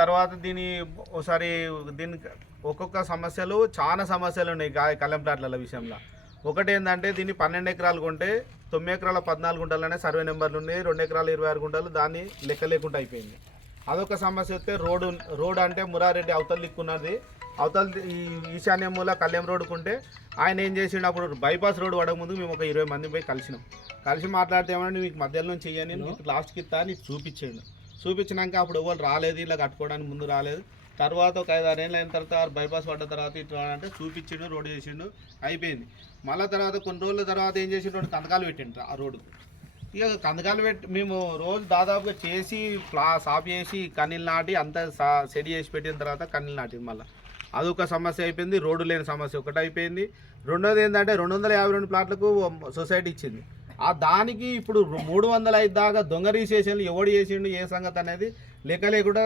తర్వాత దీని ఒకసారి దీని ఒక్కొక్క సమస్యలు చాలా సమస్యలు ఉన్నాయి గా- కళ్యాణ ప్లాట్ల విషయంలో. ఒకటి ఏంటంటే దీన్ని పన్నెండు ఎకరాలు కొంటే తొమ్మిది ఎకరాల పద్నాలుగు గుంటలనే సర్వే నెంబర్లు ఉన్నాయి రెండు ఎకరాలు ఇరవై ఆరు గుంటలు దాన్ని లెక్క లేకుండా అయిపోయింది. అదొక సమస్య వస్తే రోడ్డు రోడ్ అంటే మురారెడ్డి అవతల దిక్కున్నది అవతల ది- ఈశాన్య మూల కళ్యాణ్ రోడ్డుకుంటే ఆయన ఏం చేసిండు అప్పుడు బైపాస్ రోడ్ పడక ముందు మేము ఒక ఇరవై మంది పోయి కలిసినాం. కలిసి మాట్లాడితే ఏమన్నా మీకు మధ్యలో నుంచి ఇయ్యని లాస్ట్కి ఇస్తా అని చూపించాడు. చూపించినాక అప్పుడు ఎవరు రాలేదు ఇలా కట్టుకోవడానికి ముందు రాలేదు. తర్వాత ఒక ఐదు ఆరు ఏళ్ళు అయిన తర్వాత బైపాస్ పడ్డ తర్వాత ఇట్లా అంటే చూపించిండు రోడ్డు చేసిండు అయిపోయింది. మళ్ళీ తర్వాత కొన్ని రోజుల తర్వాత ఏం చేసిండు కందకాలు పెట్టిండ్రు ఆ రోడ్డు ఇక కందకాలు పెట్టి మేము రోజు దాదాపుగా చేసి ప్లా సాఫ్ చేసి కన్నీళ్ళు నాటి అంతా సా- సెడి చేసి పెట్టిన తర్వాత కన్నీళ్ళు నాటింది మళ్ళీ. అదొక సమస్య అయిపోయింది రోడ్డు లేని సమస్య ఒకటి అయిపోయింది. రెండోది ఏంటంటే రెండు వందల యాభై రెండు ప్లాట్లకు సొసైటీ ఇచ్చింది. ఆ దానికి ఇప్పుడు మూడు వందల ఐదు దాకా దొంగ రిజిస్ట్రేషన్లు ఎవడు చేసిండు ఏ సంగతి అనేది లెక్క లేకుండా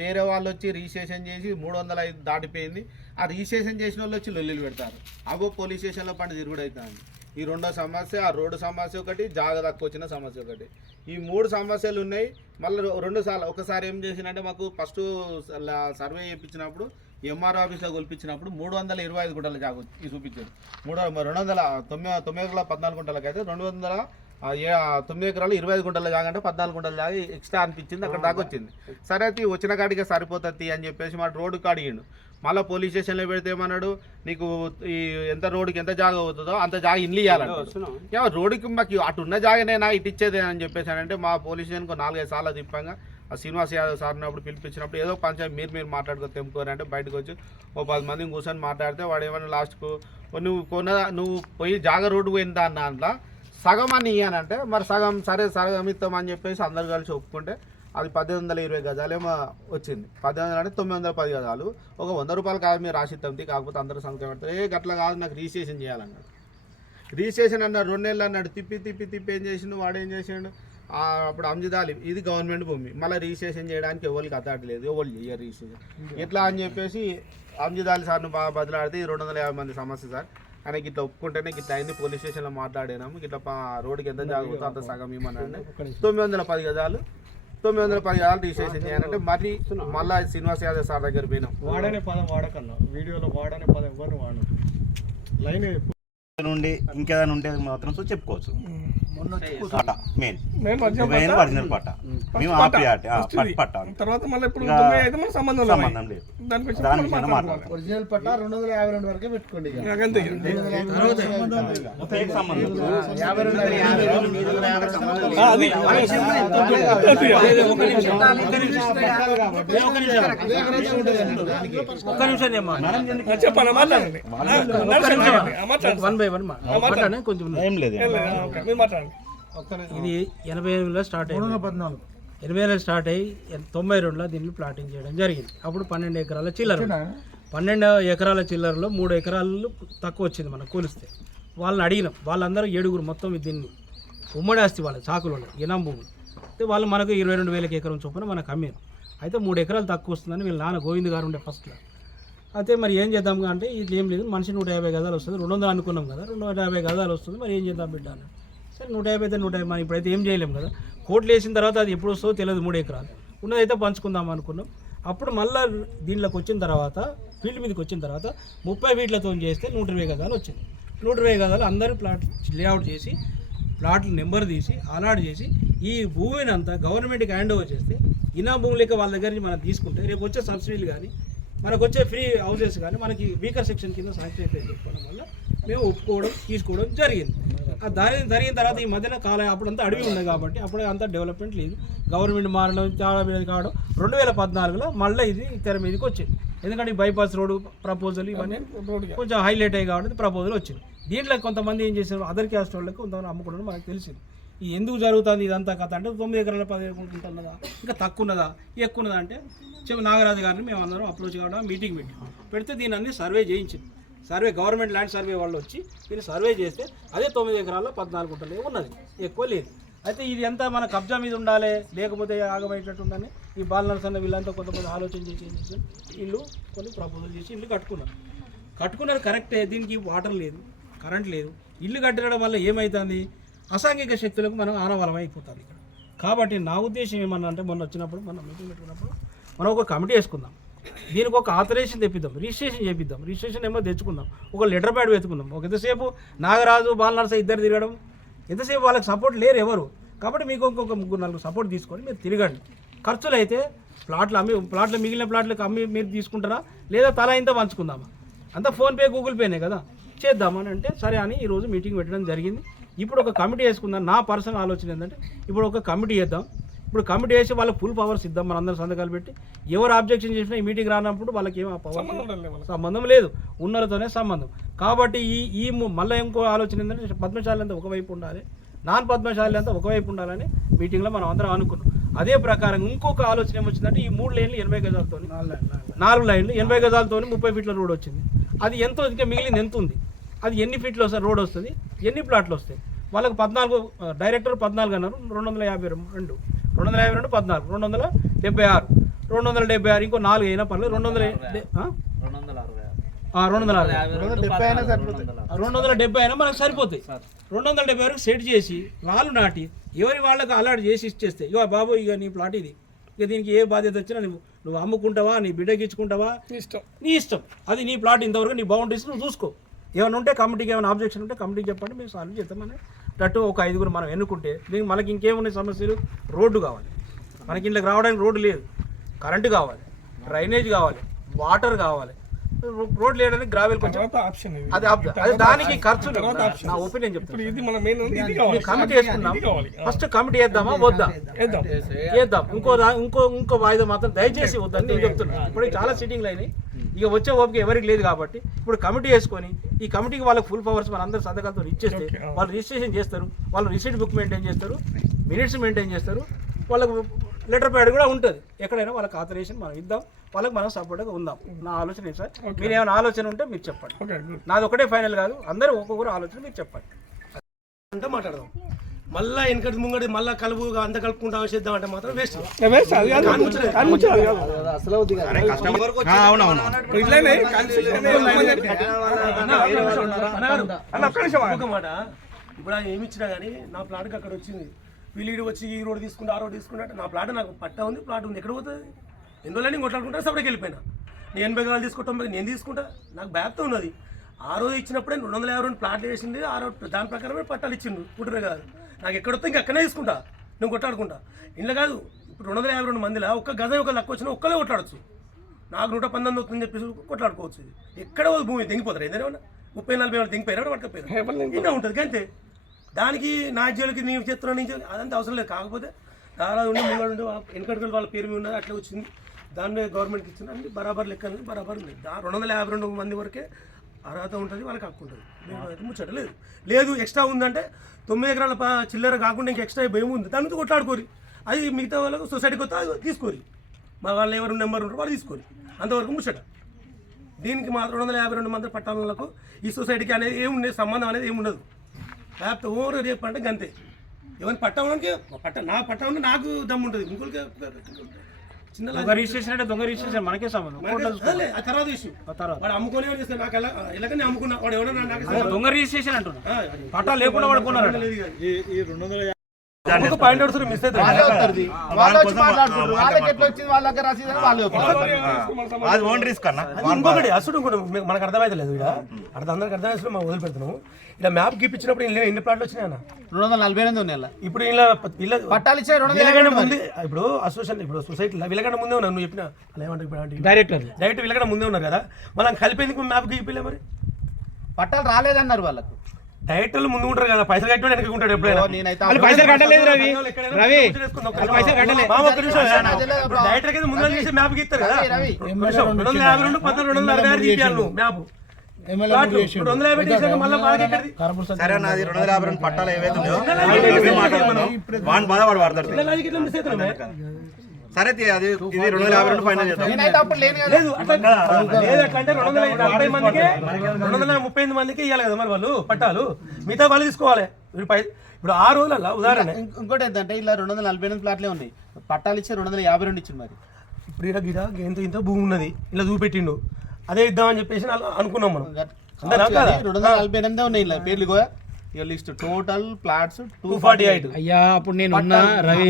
వేరే వాళ్ళు వచ్చి రిజిస్ట్రేషన్ చేసి మూడు వందల ఐదు దాటిపోయింది. ఆ రిజిస్ట్రేషన్ చేసిన వాళ్ళు వచ్చి లొల్లిలు పెడతారు. అగో పోలీస్ స్టేషన్లో పని తిరుగుడు ఈ రెండో సమస్య ఆ రోడ్డు సమస్య ఒకటి జాగ తక్కువ వచ్చిన సమస్య ఒకటి. ఈ మూడు సమస్యలు ఉన్నాయి. మళ్ళీ రెండు సార్లు ఒకసారి ఏం చేసిందంటే మాకు ఫస్ట్ సర్వే చేయించినప్పుడు ఎంఆర్ ఆఫీస్లో కొలిపించినప్పుడు మూడు వందల ఇరవై ఐదు గుంటల జాగ చూపించారు. మూడు రెండు వందల తొమ్మిది తొమ్మిది ఎకరాల పద్నాలుగు గుంటలకు అయితే రెండు వందల తొమ్మిది ఎకరాలు ఇరవై ఐదు గుంటల జాగ అంటే పద్నాలుగు గుంటల జాగ ఎక్స్ట్రా అనిపించింది అక్కడ దాకా వచ్చింది. సరే అయితే వచ్చిన కాడికి సరిపోతుంది అని చెప్పేసి మా రోడ్డు కాడిగిండు మళ్ళీ పోలీస్ స్టేషన్లో పెడితే ఏమన్నాడు? నీకు ఈ ఎంత రోడ్డుకి ఎంత జాగా అవుతుందో అంత జాగ ఇల్లు ఇవ్వాలంటాడు ఏమో రోడ్డుకి మాకు అటు ఉన్న జాగనేనా ఇటు ఇచ్చేదే అని చెప్పేసి అంటే మా పోలీస్ స్టేషన్కి నాలుగైదు సార్లు తిప్పాగా. ఆ శ్రీనివాస్ యాదవ్ సార్ ఉన్నప్పుడు పిలిపించినప్పుడు ఏదో పంచాయతీ మీరు మీరు మాట్లాడుకో తెంపుకోరు అంటే బయటకు వచ్చి ఓ పది మందిని కూర్చొని మాట్లాడితే వాడు ఏమన్నా లాస్ట్కు నువ్వు కొన్న నువ్వు పోయి జాగ రోడ్డు పోయిందా అన్న దాంట్లో? సగం అని ఇయ్యానంటే మరి సగం సరే సగం అని చెప్పేసి అందరు కలిసి ఒప్పుకుంటే అది పద్దెనిమిది వందల ఇరవై గజాలేమో వచ్చింది. పద్దెనిమిది వందలు అంటే తొమ్మిది వందల పది గజాలు. ఒక వంద రూపాయలు కాదు మీరు రాసిస్తాం కాకపోతే అందరూ సంతకం పెడతారు. ఏ గట్ల కాదు నాకు రిజిస్ట్రేషన్ చేయాలన్నాడు. రిజిస్ట్రేషన్ అన్నాడు రెండు నెలలు అన్నాడు. తిప్పి తిప్పి తిప్పి ఏం చేసిండు? వాడు ఏం చేసిండు? అప్పుడు అంజదాలి ఇది గవర్నమెంట్ భూమి. మళ్ళీ రిజిస్ట్రేషన్ చేయడానికి ఎవరికి అథారిటీ లేదు. ఎవరు చేయరు రిజిస్ట్రేషన్ ఎట్లా అని చెప్పేసి అంజదాలి సార్ను బాగా బదిలాడితే ఈ రెండు వందల యాభై మంది సమస్య సార్. ఆయనకి ఇట్లా ఒప్పుకుంటేనే ఇట్లా అయింది. పోలీస్ స్టేషన్లో మాట్లాడినాము. ఇట్లా పా రోడ్డుకి ఎంత జాగ్రత్త అంత సగం ఇవ్వమని తొమ్మిది వందల పది గజాలు. తొమ్మిది వందల పది గజాలు రిజిస్ట్రేషన్ చేయాలంటే మళ్ళీ మళ్ళీ శ్రీనివాస్ యాదవ్ సార్ దగ్గర పోయినాం. వాడనే పదం వాడకన్నా. వీడియోలో వాడనే పదం ఎవరిని వాడను? లైన్ నుండి ఇంకేదైనా ఉంటే మాత్రం సో చెప్పుకోవచ్చు. మెయిన్ మెయిన్ ఒరిజినల్ మేము. ఆపి. పట్ట తర్వాత మళ్ళీ ఇప్పుడు అయితే మన సంబంధం లేదు సంబంధం లేదు దాని. మాట్లాడాలి ఒరిజినల్ రెండు వందల యాభై రెండు వరకే పెట్టుకోండి అంతే ఒక్క నిమిషం మాట్లాడండి వన్ బై వన్ మాట్లాడండి కొంచెం ఏం లేదు మీరు మాట్లాడండి ఇది ఎనభై ఎనిమిదిలో స్టార్ట్ అయింది. ఎనభై ఏళ్ళలో స్టార్ట్ అయ్యి తొంభై రెండులో దీన్ని ప్లాటింగ్ చేయడం జరిగింది. అప్పుడు పన్నెండు ఎకరాల చిల్లర పన్నెండు ఎకరాల చిల్లరలో మూడు ఎకరాలు తక్కువ వచ్చింది మనకు కొలిస్తే. వాళ్ళని అడిగినాం. వాళ్ళందరూ ఏడుగురు మొత్తం దీన్ని ఉమ్మడి ఆస్తి వాళ్ళ చాకులు ఉన్నాయి ఇనాం భూములు. అయితే వాళ్ళు మనకు ఇరవై రెండు వేలకి ఎకరం చొప్పున మనకు అమ్మారు. అయితే మూడు ఎకరాలు తక్కువ వస్తుందని వీళ్ళ నాన్న గోవింద్ గారు ఉండే ఫస్ట్లో అయితే మరి ఏం చేద్దాం అంటే ఇది ఏం లేదు. మనిషి నూట యాభై గదాలు వస్తుంది. రెండు వందలు అనుకున్నాం కదా. రెండు వందల యాభై గదాలు వస్తుంది. మరి ఏం చేద్దాం బిడ్డ అని నూట యాభై అయితే నూట యాభై మనం ఇప్పుడైతే ఏం చేయలేము కదా. కోట్లు వేసిన తర్వాత అది ఎప్పుడు వస్తుందో తెలియదు మూడు ఎకరాలు. ఉన్నదైతే పంచుకుందాం అనుకున్నాం. అప్పుడు మళ్ళీ దీంట్లోకి వచ్చిన తర్వాత ఫీల్డ్ మీదకి వచ్చిన తర్వాత ముప్పై ఫీట్లతో చేస్తే నూట ఇరవై గదాలు వచ్చింది. నూట ఇరవై గదాలు అందరూ ప్లాట్ లేఅవుట్ చేసి ప్లాట్లు నెంబర్ తీసి అలాట్ చేసి ఈ భూమిని అంతా గవర్నమెంట్కి హ్యాండ్ ఓవర్ చేస్తే ఇనా భూమి లెక్క వాళ్ళ దగ్గర నుంచి మనం తీసుకుంటే రేపు వచ్చే సబ్సిడీలు కానీ మనకు వచ్చే ఫ్రీ హౌసెస్ కానీ మనకి వీకర్ సెక్షన్ కింద సాంక్షన్ అయిపోయి చెప్పడం వల్ల మేము ఒప్పుకోవడం తీసుకోవడం జరిగింది. దాని జరిగిన తర్వాత ఈ మధ్యన కాలం అప్పుడంతా అడవి ఉంది కాబట్టి అప్పుడే అంత డెవలప్మెంట్ లేదు. గవర్నమెంట్ మారడం చాలా మీద కావడం రెండు వేల పద్నాలుగులో మళ్ళీ ఇది తెర మీదకి వచ్చింది. ఎందుకంటే ఈ బైపాస్ రోడ్డు ప్రపోజల్ ఇవన్నీ కొంచెం హైలైట్ అయ్యి కాబట్టి ప్రపోజల్ వచ్చింది. దీంట్లో కొంతమంది ఏం చేశారు? అదర్ క్యాస్ట్ వాళ్ళకి కొంతమంది అమ్ముకోవడం మనకు తెలిసింది. ఈ ఎందుకు జరుగుతుంది ఇదంతా కథ అంటే తొమ్మిది ఎకరాల పది ఎకరాలు ఇంకా తక్కువ ఉన్నదా? ఎక్కువ ఉన్నదా అంటే చెప్పి నాగరాజు గారిని మేము అందరం అప్రోచ్ కావడం మీటింగ్ పెట్టాం. పెడితే దీని అన్ని సర్వే చేయించింది. సర్వే గవర్నమెంట్ ల్యాండ్ సర్వే వాళ్ళు వచ్చి దీన్ని సర్వే చేస్తే అదే తొమ్మిది ఎకరాల్లో పద్నాలుగు గుంటలే ఉన్నది ఎక్కువ లేదు. అయితే ఇది ఎంత మన కబ్జా మీద ఉండాలి లేకపోతే ఆగమయ్యేటట్టు ఉందని ఈ బాలనరసన్న వీళ్ళంతా కొంతమంది ఆలోచన చేసి ఏం ఇల్లు కొన్ని ప్రపోజల్ చేసి ఇల్లు కట్టుకున్నారు. కట్టుకున్నారు కరెక్టే దీనికి వాటర్ లేదు కరెంట్ లేదు. ఇల్లు కట్టడం వల్ల ఏమవుతుంది అసాంఘిక శక్తులకు మనం ఆనవలం అయిపోతుంది ఇక్కడ. కాబట్టి నా ఉద్దేశం ఏమన్నా అంటే మొన్న వచ్చినప్పుడు మనం మీటింగ్ పెట్టుకున్నప్పుడు మనం ఒక కమిటీ వేసుకుందాం. దీనికి ఒక ఆథరైజేషన్ తెప్పిద్దాం రిజిస్ట్రేషన్ చేపిద్దాం రిజిస్ట్రేషన్ ఏమో తెచ్చుకుందాం ఒక లెటర్ ప్యాడ్ వెతుకుందాం ఒక ఎంతసేపు నాగరాజు బాలనరస ఇద్దరు తిరగడం ఎంతసేపు వాళ్ళకి సపోర్ట్ లేరు ఎవరు? కాబట్టి మీకు ఇంకొక ముగ్గురు నాలుగు సపోర్ట్ తీసుకొని మీరు తిరగండి. ఖర్చులు అయితే ప్లాట్లు అమ్మి ప్లాట్లు మిగిలిన ప్లాట్లకు అమ్మి మీరు తీసుకుంటారా? లేదా తల ఇంత పంచుకుందామా? అంతా ఫోన్పే గూగుల్ పేనే కదా? చేద్దామని అంటే సరే అని ఈరోజు మీటింగ్ పెట్టడం జరిగింది. ఇప్పుడు ఒక కమిటీ వేసుకుందాం. నా పర్సనల్ ఆలోచన ఏంటంటే ఇప్పుడు ఒక కమిటీ వేద్దాం. ఇప్పుడు కమిటీ వేసి వాళ్ళకి ఫుల్ పవర్స్ ఇద్దాం మనందరం సంతకాలు పెట్టి. ఎవరు ఆబ్జెక్షన్ చేసినా ఈ మీటింగ్ రానప్పుడు వాళ్ళకి ఏం ఆ పవర్ సంబంధం లేదు ఉన్నలతోనే సంబంధం కాబట్టి ఈ ఈ మళ్ళీ ఇంకో ఆలోచన ఏంటంటే పద్మశాలి అంతా ఒకవైపు ఉండాలి. నాన్ పద్మశాలి అంతా ఒకవైపు ఉండాలని మీటింగ్లో మనం అందరం అనుకున్నాం. అదే ప్రకారం ఇంకొక ఆలోచన ఏమొచ్చిందంటే ఈ మూడు లైన్లు ఎనభై గజాలతో నాలుగు లైన్లు ఎనభై గజాలతో ముప్పై ఫీట్ల రోడ్ వచ్చింది. అది ఎంత ఇంకా మిగిలింది ఎంత ఉంది? అది ఎన్ని ఫీట్లు వస్తుంది రోడ్ వస్తుంది? ఎన్ని ప్లాట్లు వస్తాయి? వాళ్ళకి పద్నాలుగు డైరెక్టర్ పద్నాలుగు అన్నారు రెండు వందల యాభై రెండు. రెండు వందల యాభై రెండు పద్నాలుగు. రెండు వందల డెబ్బై ఆరు. రెండు వందల డెబ్బై ఆరు ఇంకో నాలుగు అయినా పర్లేదు. రెండు వందల రెండు వందల రెండు వందల డెబ్బై అయినా మనకు సరిపోతాయి. రెండు వందల డెబ్బై వరకు సెట్ చేసి రాళ్ళు నాటి ఎవరి వాళ్ళకి అలాట్ చేసి ఇచ్చేస్తే ఇక బాబు ఇక నీ ప్లాట్ ఇది. ఇక దీనికి ఏ బాధ్యత వచ్చినా నువ్వు నువ్వు అమ్ముకుంటావా నీ బిడ్డకి ఇచ్చుకుంటావా? ఇష్టం. నీ ఇష్టం. అది నీ ప్లాట్ ఇంతవరకు నీ బౌండరీస్ నువ్వు చూసుకో. ఏమైనా ఉంటే కమిటీకి ఏమైనా ఆబ్జెక్షన్ ఉంటే కమిటీకి చెప్పండి మేము సాల్వ్ చేస్తామని అటు ఒక ఐదుగురు మనం ఎన్నుకుంటే దీనికి మనకి ఇంకేమున్నాయి సమస్యలు? రోడ్డు కావాలి. మనకి ఇంట్లోకి రావడానికి రోడ్డు లేదు. కరెంటు కావాలి. డ్రైనేజ్ కావాలి. వాటర్ కావాలి. రో- రోడ్ లేడానికి గ్రావెల్ కొంచెం అది అది దానికి ఖర్చు నా ఒపీనియన్ చెప్తాను కమిటీ వేసుకుందాం. ఫస్ట్ కమిటీ వేద్దామా? వద్దా? వేద్దాం. చేద్దాం ఇంకో ఇంకో ఇంకో వాయిదా మాత్రం దయచేసి వద్దని నేను చెప్తున్నా. ఇప్పుడు చాలా సిట్టింగ్లు అయినాయి. ఇక వచ్చే ఓపిక ఎవరికి లేదు కాబట్టి ఇప్పుడు కమిటీ వేసుకొని ఈ కమిటీకి వాళ్ళకి ఫుల్ పవర్స్ మన అందరి సంతకాలతో ఇచ్చేస్తే. వాళ్ళు రిజిస్ట్రేషన్ చేస్తారు వాళ్ళు రిసీట్ బుక్ మెయింటైన్ చేస్తారు మినిట్స్ మెయింటైన్ చేస్తారు వాళ్ళకు లెటర్ ప్యాడ్ కూడా ఉంటుంది. ఎక్కడైనా వాళ్ళకి ఆథరైజేషన్ మనం ఇద్దాం వాళ్ళకి మనం సపోర్ట్గా ఉందాం. నా ఆలోచన సార్. మీరు ఏమైనా ఆలోచన ఉంటే మీరు చెప్పండి. నాది ఒకటే ఫైనల్ కాదు అందరూ ఒక్కొక్కరు ఆలోచన మీరు చెప్పండి. అంటే మాట్లాడదాం. మళ్ళా వెనకటి ముంగడి మళ్ళా కలుపు అంత కలుపుకుంటా చేద్దాం అంటే మాత్రం వేస్ట్ ఇప్పుడు. ఒక మాట. ఏమి ఇచ్చినా కానీ నా ప్లాట్కి అక్కడ వచ్చింది. వీళ్ళు వచ్చి ఈ రోడ్ తీసుకుంటే ఆ రోడ్ తీసుకుంటే అంటే నా ప్లాట్ నాకు పట్టా ఉంది ప్లాట్ ఉంది. ఎక్కడ పోతుంది? ఎన్ని రోజులని కొట్లాడుకుంటా సపరేట్కి వెళ్ళిపోయినా. నేను ఎనభై గదాలు తీసుకుంటా నేను తీసుకుంటా. నాకు బ్యాగ్తో ఉన్నది. ఆ రోజు ఇచ్చినప్పుడే రెండు వందల యాభై రెండు ప్లాట్లు వేసింది ఆ రోజు దాని ప్రకారమే పట్టాలు ఇచ్చిండు కుటుంబే కాదు నాకు ఎక్కడ వస్తే ఇంకా అక్కడనే తీసుకుంటా. నేను కొట్లాడుకుంటా. ఇంట్లో కాదు ఇప్పుడు రెండు వందల యాభై రెండు మందిలో ఒక్క గజం ఒక లెక్క వచ్చినా ఒక్కలే కొట్లాడచ్చు. నాకు నూట పంతొమ్మిది అవుతుందని చెప్పేసి కొట్లాడుకోవచ్చు. ఇది ఎక్కడ భూమి దిగిపోతారు ఏదైనా ముప్పై నలభై వాళ్ళు దిగిపోయారు? పట్టుకపోయారు? ఇంకా ఉంటుంది అంతే దానికి నా జోలికి నేను చేస్తున్నా నేను చేయాలి అదంతా అవసరం లేదు. కాకపోతే దారా ఉండి ముంగడు ఉండి వెనకడుకలు వాళ్ళ పేరు మీద ఉన్నది అట్లా వచ్చింది. దాన్ని గవర్నమెంట్కి ఇచ్చిన అన్ని బరాబర్ లెక్కలు బరాబర్ ఉంది దా రెండు వందల యాభై రెండు మంది వరకే అర్హత ఉంటుంది వాళ్ళకి హక్కు ఉంటుంది. మేము అయితే ముచ్చట లేదు లేదు ఎక్స్ట్రా ఉందంటే తొమ్మిది ఎకరాల చిల్లర కాకుండా ఇంకా ఎక్స్ట్రా భయం ఉంది. దాని నుంచి కొట్లాడుకోరి. అది మిగతా వాళ్ళకు సొసైటీకి వస్తే అది తీసుకోరి. మా వాళ్ళు ఎవరు నెంబర్ ఉంటారు వాళ్ళు తీసుకోరి. అంతవరకు ముచ్చట. దీనికి మాత్రం రెండు వందల యాభై రెండు మంది పట్టాలకు ఈ సొసైటీకి అనేది ఏముండే సంబంధం అనేది ఏముండదు లేకపోతే ఓవర్ రేపు అంటే గంతే. ఎవరిని పట్టడానికి పట్ట నా పట్టడం నాకు దమ్ము ఉంటుంది ఇంకొకరికి దొంగ రిజిస్ట్రేషన్ అంటే దొంగ రిజిస్ట్రేషన్ మనకే సంబంధం. తర్వాత ఇష్యూ వాడు అమ్ముకొని నాకు ఎలా ఎలాగని అమ్ముకున్నా. వాడు నాకు దొంగ రిజిస్ట్రేషన్ అంటున్నా. ఆ, పట్టా లేకుండా. ఈ రెండు వందల పాయింట్ మిస్ అవుతుంది. అది ఓన్ రిస్క్ అన్న. ఇంకొకటి అసలు మనకు అర్థమైతే లేదు ఇక్కడ. అర్థం అందరికి అర్థమైతే మనం వదిలి పెడుతున్నాము ఇలా మ్యాప్ గీపించినప్పుడు ఎన్ని ఎన్ని ప్లాట్లు వచ్చినాయి అన్న. రెండు వందల నలభై ఎనిమిది ఉన్నాయి. ఇప్పుడు ఇలా ఇలా పట్టాలు ఇచ్చే రెండు వందల ముందే ఇప్పుడు అసోసియేషన్ ఇప్పుడు సొసైటీలో వీళ్ళకంటే ముందే ఉన్నారు. నువ్వు చెప్పిన ఏమంటారు డైరెక్టర్ డైరెక్ట్ వీళ్ళకంటే ముందే ఉన్నారు కదా. మనం కలిపేందుకు మ్యాప్ గీపిలే మరి? పట్టాలు రాలేదన్నారు వాళ్ళకు. డైరెక్టర్లు ముందు ఉంటారు కదా పైసలు కట్టి వెనక ఉంటాడు ఎప్పుడైనా. పైసలు కట్టలేదు రవి. రవి పైసలు కట్టలేదు. డైరెక్టర్ కింద ముందు చేసి మ్యాప్ గీస్తారు కదా. రెండు వందల యాభై రెండు పద్నాలుగు రెండు వందల అరవై ఆరు నువ్వు మ్యాప్ సరే రెండు వందల యాభై రెండు పట్టాలు ఏవైతే వాడిని బాధ వాడు ఇలా సరే అది ఇది రెండు వందల యాభై రెండు ఫైనల్ చేద్దాం. నేనైతే అప్పుడు లేని కదా. లేదు అట్లా లేదు అట్లా అంటే రెండు వందల నలభై మందికి రెండు వందల ముప్పై ఎనిమిది మందికి ఇవ్వాలి కదా మరి వాళ్ళు పట్టాలు. మిగతా వాళ్ళు తీసుకోవాలి. ఇప్పుడు ఆ రోజులలో ఉదాహరణ. ఇంక- ఇంకోటి ఏంటంటే ఇలా రెండు వందల నలభై ఎనిమిది ప్లాట్లే ఉన్నాయి. పట్టాలు ఇచ్చి రెండు వందల యాభై రెండు ఇచ్చింది మరి. ఇప్పుడు ఈడ గిడ ఇంత ఇంత భూమి ఉన్నది. ఇలా చూపెట్టిండు. అదే ఇద్దామని చెప్పేసి అలా అనుకున్నాం మనం. అంతేనా కాదా? రెండు వందల నలభై ఎనిమిది ఉన్నాయి ఇలా పేర్లు కూడా. ఇక list total plots two forty eight అయ్యా అప్పుడు నేను ఉన్నా రవి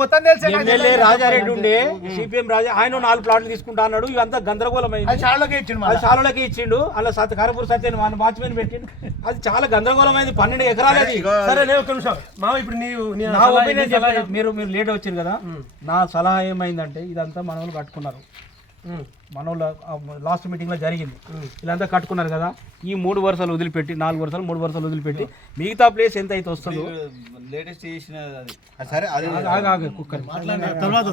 మొత్తం తెలుసు ఎమ్మెల్యే రాజారెడ్డి ఉండే సిపిఎం రాజా ఆయన నాలుగు ప్లాట్లు తీసుకుంటా అన్నాడు ఇవంతా గందరగోళమైంది. చాలాకి ఇచ్చిండు అది చాలాలకి ఇచ్చిండు. అలా సత్ కరపూర్ సత్యని మన వాచ్మెన్ పెట్టిండు. అది చాలా గందరగోళమైంది పన్నెండు ఎకరాలది సరే నేను ఒక్క నిమిషం. మామ ఇప్పుడు నీవు నీ ఒపీనియన్ మీరు మీరు లేట్ వచ్చారు కదా. నా సలహా ఏమైందంటే ఇదంతా మనోళ్ళు కట్టుకున్నారు. మనోళ్ళ లాస్ట్ మీటింగ్లో జరిగింది వీళ్ళంతా కట్టుకున్నారు కదా. ఈ మూడు వరుసలు వదిలిపెట్టి నాలుగు వరుసలు మూడు వరుసలు వదిలిపెట్టి మిగతా ప్లేస్ ఎంత అయితే వస్తుందో లేటెస్ట్ చేసిన సరే తర్వాత తర్వాత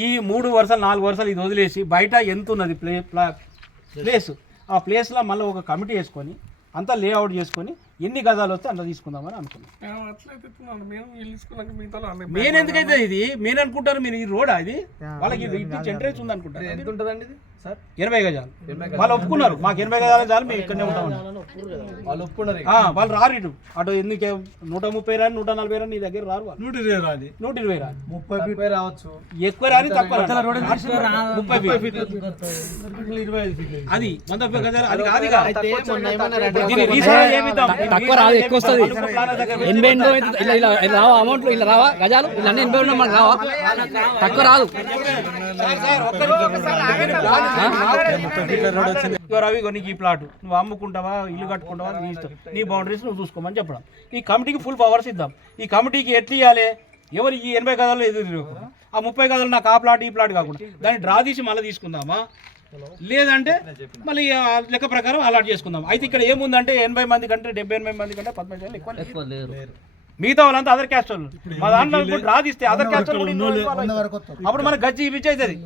ఈ మూడు వరుసలు నాలుగు వరుసలు ఇది వదిలేసి బయట ఎంత ఉన్నది ప్లే ప్లా- ప్లేస్? ఆ ప్లేస్లో మళ్ళీ ఒక కమిటీ వేసుకొని అంతా లేఅవుట్ చేసుకొని ఎన్ని గజాలు వస్తే అంత తీసుకుందామని అనుకున్నాం మెయిన్ ఎందుకైతే ఇది మెయిన్ అనుకుంటారు మీరు ఈ రోడ్ ఇది వాళ్ళకి ఇది ఇటు ఎంట్రెన్స్ ఉంది అనుకుంటారు ఎంత ఉంటుందండి ఇది సార్ ఎనభై గజాలు వాళ్ళు ఒప్పుకున్నారు మాకు ఎనభై గజాలు చాలు మేము ఇక్కడనే ఉంటామని వాళ్ళు ఒప్పుకున్నారు ఆ, వాళ్ళు రారు ఇటు అటు ఎందుకే నూట ముప్పై రాని నూట నలభై రాని నీ దగ్గర రారు వాళ్ళు నూట ఇరవై రాది నూట ఇరవై రాని ముప్పై ముప్పై రావచ్చు ఎక్కువ రాని తక్కువ. ముప్పై ఫీట్ ఇరవై అది వంద ముప్పై గజాలు అది కాదు తక్కువ రాదు ఎక్కువ వస్తుంది. ఎనభై ఎనభై ఇలా ఇలా ఇలా రావా అమౌంట్లు ఇలా రావా గజాలు? ఇలా అన్ని ఎనభై ఉన్నా మనకు రావా? తక్కువ రాదు. రవి నీకు ఈ ప్లాట్ నువ్వు అమ్ముకుంటావా ఇల్లు కట్టుకుంటావా నీ ఇష్టం. నీ బౌండరీస్ నువ్వు చూసుకోమని చెప్పడం. ఈ కమిటీకి ఫుల్ పవర్స్ ఇద్దాం. ఈ కమిటీకి ఎట్లా ఇవ్వాలి ఎవరు ఈ ఎనభై గదాలు ఎదురు ఆ ముప్పై గదాలు నాకు ఆ ప్లాట్ ఈ ప్లాట్ కాకుండా. దాన్ని డ్రా తీసి మళ్ళీ తీసుకుందామా? లేదంటే మళ్ళీ ఆ లెక్క ప్రకారం అలాట్ చేసుకుందాం. అయితే ఇక్కడ ఏముందంటే ఎనభై మంది కంటే డెబ్బై ఎనభై మంది కంటే పదమూడు వేలు ఎక్కువ లేరు. మిగతా వాళ్ళంతా అదర్ క్యాస్ట్ వాళ్ళు. మా దాంట్లో తీస్తే అదర్ క్యాస్ట్. అప్పుడు మనకు గచ్చి ఇప్పించి అవుతుంది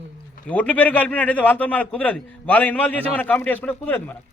ఈ ఒట్లు పేరు కలిపినట్టయితే వాళ్ళతో మనకు కుదరదు. వాళ్ళని ఇన్వాల్వ్ చేసి మనం కమిటీ చేసుకుంటే కుదరదు మనకు.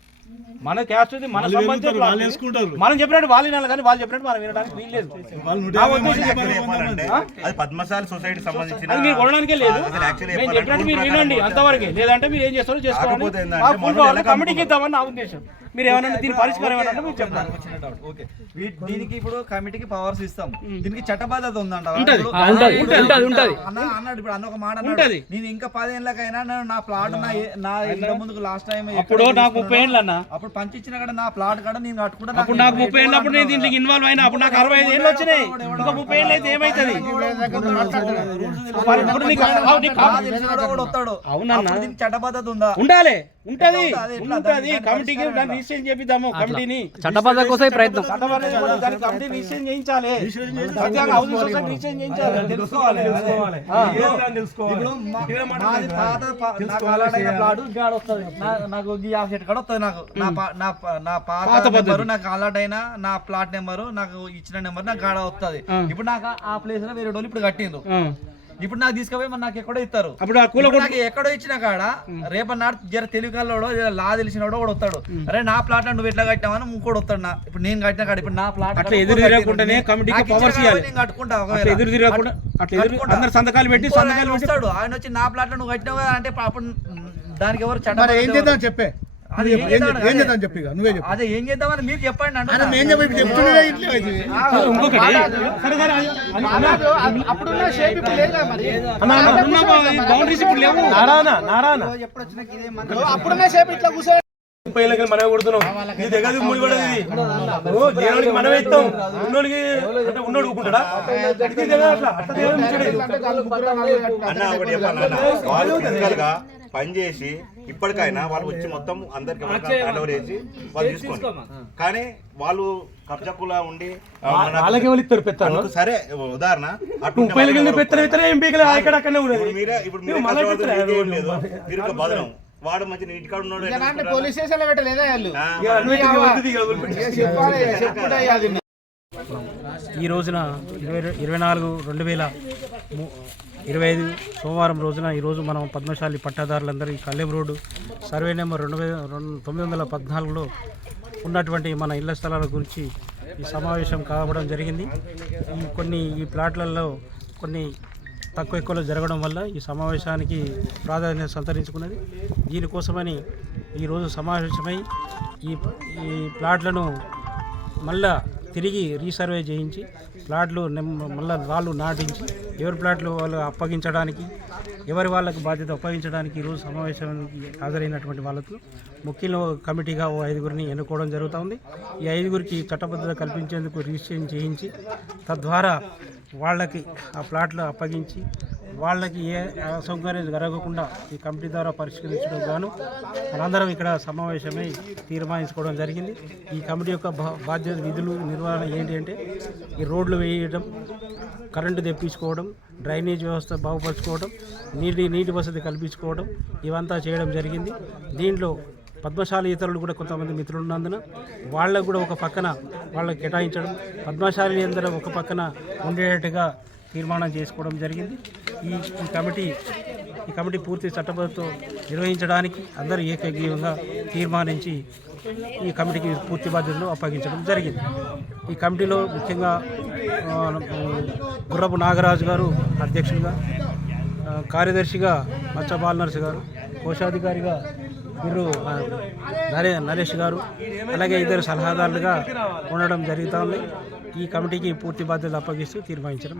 మన క్యాస్ట్ ఉంది మన సంబంధించిన వాళ్ళు వాళ్ళు. వేసుకుంటారు. మనం చెప్పినట్టు వాళ్ళు వినాలి కానీ వాళ్ళు చెప్పినట్టు మనం వినడానికి వీలు లేదు. వాళ్ళు నూట నా యాభై ఉద్దేశం మంది యాక్చువల్లీ వంద మంది. చెప్పాలంటే అది పద్మశాలి సొసైటీ సంబంధించిన అది మీరు కొనడానికే లేదు. చెప్పాలంటే చెప్పినట్టు మీరు వినండి అంతవరకే. లేదంటే మీరు ఏం చేస్తారో చేసుకోండి కమిటీకి ఇద్దామని నా ఉద్దేశం. మీరు ఏమన్నా దీని పరిష్కారం ఏమన్నా మీరు చెప్పండి ఓకే వీ- దీనికి ఇప్పుడు కమిటీకి పవర్స్ ఇస్తాం దీనికి చట్టబద్ధత ఉందంట ఉంటది. ఇప్పుడు ఆ, ఉంటది, ఇప్పుడు ఉంటది, ఉంటది. అన్న అన్నాడు ఇప్పుడు అన్న ఒక మాట అన్నాడు. ఉంటది. నేను ఇంకా పదేళ్ళకైనా నేను నా ప్లాట్ నా ఏ- నా ఇంత ముందుకు లాస్ట్ టైం అప్పుడు నాకు ముప్పై ఏళ్ళు అన్న అప్పుడు పంచిచ్చిన కూడా నా ప్లాట్ కూడా నేను కట్టుకుంటా అప్పుడు నాకు ముప్పై ఏళ్ళు అప్పుడు నేను దీంట్లో ఇన్వాల్వ్ అయినా అప్పుడు నాకు అరవై ఐదు ఏళ్ళు వచ్చినాయి ఇంకా ముప్పై ఏళ్ళు అయితే ఏమైతుంది మరి ఇప్పుడు నీకు నీకు అవునన్నా. దీనికి చట్టబద్ధత ఉందా ఉండాలి ఉంటది ఉంటది? కమిటీకి దాన్ని నిశ్చయం చేపిద్దాము కమిటీని. చట్టబద్ధ కోసం ప్రయత్నం. కమిటీ నిశ్చయం చేయించాలి. హౌసింగ్ సొసైటీ తెలుసుకోవాలి నాకు ఈ ఆ సెట్ కాడ వస్తుంది నాకు. నా పా- నా పాత. నెంబరు నాకు అలాట్ అయినా నా ప్లాట్ నెంబరు నాకు ఇచ్చిన నెంబర్ నాకు గాడ వస్తుంది. ఇప్పుడు నాకు ఆ ప్లేస్లో వేరే వాళ్ళు ఇప్పుడు కట్టిండ్రు. ఆ. ఇప్పుడు నాకు తీసుకుపోయి మరి నాకు ఎక్కడో ఇస్తారు. అప్పుడు ఆ కూల ఇప్పుడు నాకు ఎక్కడో ఇచ్చిన కాడ రేపన్నాడు జర జర లా తెలిసినోడో కూడా వస్తాడు. అరే నా ప్లాట్ నువ్వు ఎట్లా కట్టావని ఇంకోటి వస్తాడు నా ఇప్పుడు నేను కట్టిన కాడ ఇప్పుడు నా ప్లాట్ అట్లా ఎదురు తిరగకుండానే కమిటీకి. నేను కట్టుకుంటా అట్లా ఒకవేళ. ఎదురు తిరగకుండా అట్లా ఎదురు. అందరు సంతకాలు పెట్టి సంతకాలు వస్తాడు. ఆయన వచ్చి నా ప్లాట్ నువ్వు కట్టినావు కదా అంటే అప్పుడు దానికి ఎవరు చట్టం మరి ఏం చేద్దాం చెప్పే? అది ఏం ఏం చేద్దాం చెప్పి నువ్వే చెప్పు అదే ఏం చేద్దామని మీరు చెప్పండి అంటే చెప్పి ఇంట్లో ఇంకొకటి అప్పుడున్న షేప్ ఇప్పుడు లేదు కదా మరి బౌండరీస్ ఇప్పుడు లేవు నారాయణ నారాయణ అప్పుడున్న షేప్ ఇట్లా కూర్చో మనమే కొడుతున్నాం. ఇది దగ్గర ముడి ఇది. దేనికి మనమే ఇస్తాం. ఉన్నోడికి అంటే ఉన్నోడు ఊకుంటాడా? ఇది దగ్గర అట్లా. అట్లా దేవుడు ఉంచాడు. అన్న ఒకటి చెప్పాలి అన్న వాళ్ళు ఫిజికల్గా పని చేసి ఇప్పటికైనా వాళ్ళు వచ్చి మొత్తం అందరికి హ్యాండ్ ఓవర్ చేసి వాళ్ళు తీసుకోండి. కానీ వాళ్ళు కబ్జకులా ఉండి వాళ్ళకి సరే ఉదాహరణ అటు ముప్పై పెత్తనం ఇతర అక్కడనే ఇప్పుడు ఉన్నది మీరే ఇప్పుడు మీరే మళ్ళీ వాడు మంచి ఉన్నాడు ఎట్లా అంటే చూసుకుంటారు? పోలీస్ స్టేషన్లో పెట్టలేదా ఈ రోజున ఇరవై ఇరవై నాలుగు రెండు వేల ఇరవై ఐదు సోమవారం రోజున ఈరోజు మనం పద్మశాలి పట్టాదారులందరూ ఈ కళ్యాణ్ రోడ్డు సర్వే నెంబర్ రెండు వేల రెండు తొమ్మిది వందల పద్నాలుగులో ఉన్నటువంటి మన ఇళ్ళ స్థలాల గురించి ఈ సమావేశం కావడం జరిగింది. ఈ కొన్ని ఈ ప్లాట్లలో కొన్ని తక్కువ ఎక్కువలో జరగడం వల్ల ఈ సమావేశానికి ప్రాధాన్యత సంతరించుకున్నది. దీనికోసమని ఈరోజు సమావేశమై ఈ ఈ ప్లాట్లను మళ్ళా తిరిగి రీసర్వే చేయించి ప్లాట్లు నెమ్- మళ్ళా వాళ్ళు నాటించి ఎవరి ప్లాట్లు వాళ్ళు అప్పగించడానికి ఎవరి వాళ్ళకు బాధ్యత అప్పగించడానికి ఈరోజు సమావేశానికి హాజరైనటువంటి వాళ్ళకు ముఖ్యంలో కమిటీగా ఓ ఐదుగురిని ఎన్నుకోవడం జరుగుతుంది ఈ ఐదుగురికి చట్టబద్ధత కల్పించేందుకు రిజిస్ట్రేషన్ చేయించి తద్వారా వాళ్ళకి ఆ ప్లాట్లు అప్పగించి వాళ్ళకి ఏ అసౌకర్యం జరగకుండా ఈ కమిటీ ద్వారా పరిష్కరించడం గాను మనందరం ఇక్కడ సమావేశమై తీర్మానించుకోవడం జరిగింది. ఈ కమిటీ యొక్క బా- బాధ్యత విధులు నిర్వహణ ఏంటి అంటే ఈ రోడ్లు వేయడం కరెంటు తెప్పించుకోవడం డ్రైనేజ్ వ్యవస్థ బాగుపరచుకోవడం నీటి నీటి వసతి కల్పించుకోవడం ఇవంతా చేయడం జరిగింది. దీంట్లో పద్మశాలి ఇతరులు కూడా కొంతమంది మిత్రులు ఉన్నందున వాళ్ళకు కూడా ఒక పక్కన వాళ్ళకి కేటాయించడం పద్మశాలి అందరూ ఒక పక్కన ఉండేటట్టుగా తీర్మానం చేసుకోవడం జరిగింది. ఈ ఈ కమిటీ ఈ కమిటీ పూర్తి చట్టబద్ధతో నిర్వహించడానికి అందరూ ఏకగ్రీవంగా తీర్మానించి ఈ కమిటీకి పూర్తి బాధ్యతలు అప్పగించడం జరిగింది. ఈ కమిటీలో ముఖ్యంగా గుర్రపు నాగరాజు గారు అధ్యక్షులుగా కార్యదర్శిగా మచ్చ బాలనర్సు గారు కోశాధికారిగా వీరు నరే నరేష్ గారు అలాగే ఇద్దరు సలహాదారులుగా ఉండడం జరుగుతుంది. ఈ కమిటీకి పూర్తి బాధ్యతలు అప్పగిస్తూ తీర్మానించడం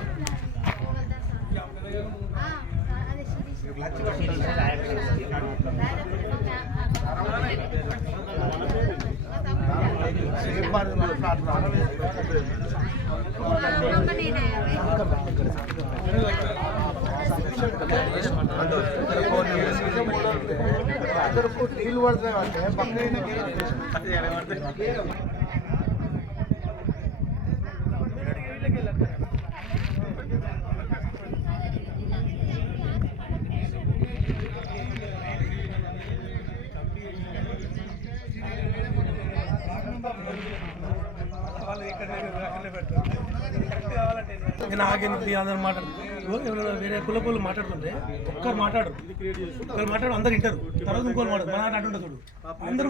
నీళ్ళు పడుతున్నాయి పక్కన నేను అందరూ మాట్లాడు? వేరే కుల కులు మాట్లాడుతుంటే ఒక్కరు మాట్లాడరు. ఒక్కరు మాట్లాడు అందరు వింటారు. తర్వాత ఇంకోరు మాట్లాడు మన అంటుంటారు అందరూ